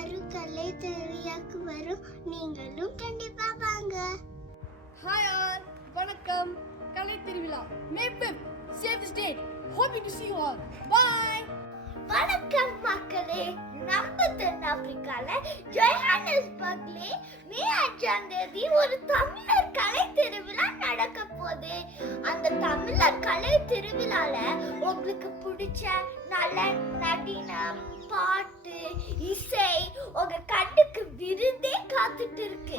எல்லாரும் கலை திருவிழாக்கு வரும், நீங்களும் கண்டிப்பா வாங்க. Hi all, வணக்கம். கலை திருவிழா May 5th, save the date. Hoping to see you all. Bye. வணக்கம் மக்களே. நம்ம தென்னாப்பிரிக்கால ஜோஹானஸ்பர்க்ல மே 5ஆம் தேதி ஒரு தமிழர் கலை திருவிழா நடக்க போகுது. அந்த தமிழர் கலை திருவிழால உங்களுக்கு பிடிச்ச நடனம், பாட்டு, இசை உங்க கண்ணுக்கு விருந்தே காத்துட்டு இருக்கு.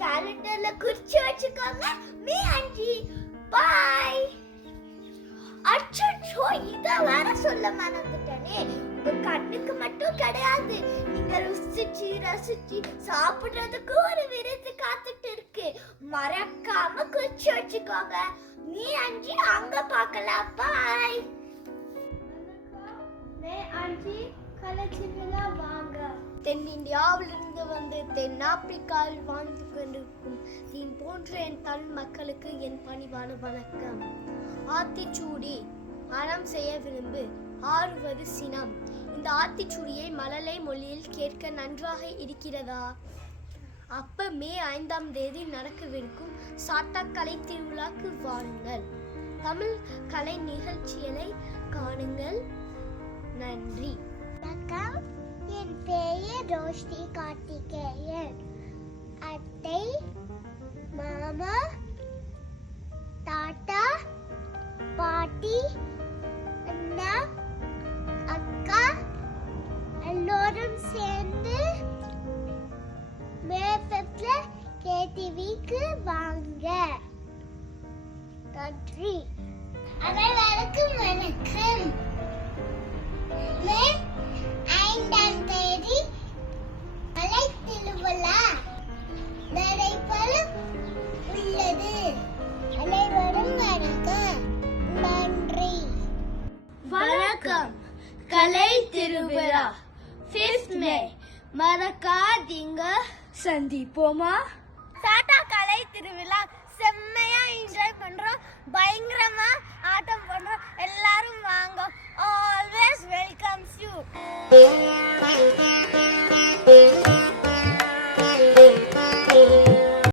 கேலண்டர்ல குறிச்சு வச்சுக்கோங்க. மே 5. பை. அச்சோ, இத வேற சொல்ல மறந்துட்டேனே. உங்க கண்ணுக்கு மட்டும் கிடையாது, நீங்க ருசிச்சு ரசிச்சு சாப்பிடுறதுக்கு ஒரு விருது காத்துட்டு இருக்கு. மறக்காம குறிச்சு வச்சுக்கோங்க. மே 5 அங்க பார்க்கலாம். பாய். மே 5 கலை திருவிழா வாங்க. தென்னிந்தியாவிலிருந்து வந்து தென்னாப்பிரிக்காவில் வாழ்ந்து கொண்டிருக்கும் தீன் போன்ற என் தமிழ் மக்களுக்கு என் பணிவான வணக்கம். ஆத்திச்சூடி மனம் செய்ய விரும்பு, ஆறுவது சினம். இந்த ஆத்திச்சூடியை மழலை மொழியில் கேட்க நன்றாக இருக்கிறதா? அப்ப மே 5ஆம் தேதி நடக்கவிருக்கும் சாட்டா கலை திருவிழாக்கு வாருங்கள். தமிழ் கலை நிகழ்ச்சிகளை காணுங்கள். நன்றி. வணக்கம், என் பெயர் ரோஷ்டி கார்த்திகேயன். அத்தை, மாமா, தாத்தா, பாட்டி, அண்ணா, அக்கா எல்லோரும் சேர்ந்து மே 5th கேடிவிக்கு வாங்க. நன்றி. அனைவருக்கும் வணக்கம். மே 5ஆம் தேதி கலை திருவிழா நடைபெற உள்ளது. அனைவரும் வருக. நன்றி. வணக்கம். கலை திருவிழா 5th May. மறக்காதீங்க. சந்திப்போமா? சாட்டா கலை திருவிழா செம்மையா